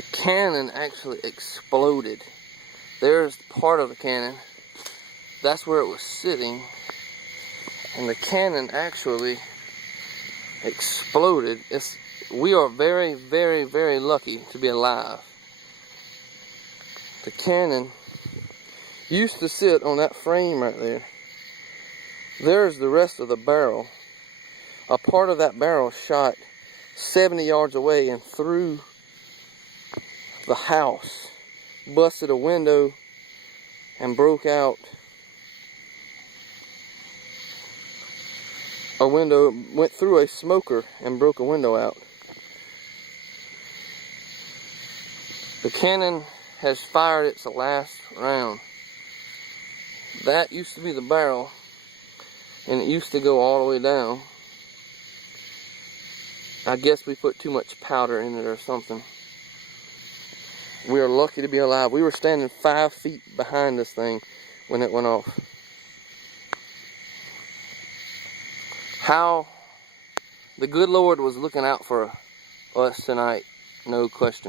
The cannon actually exploded. There's part of the cannon. That's where it was sitting. And the cannon actually exploded. We are very, very, very lucky to be alive. The cannon used to sit on that frame right there. There's the rest of the barrel. A part of that barrel shot 70 yards away and through the house, busted a window and broke out a window, went through a smoker and broke a window out. The cannon has fired its last round. That used to be the barrel, and it used to go all the way down. I guess we put too much powder in it or something. We are lucky to be alive. We were standing 5 feet behind this thing when it went off. How the good Lord was looking out for us tonight, no question.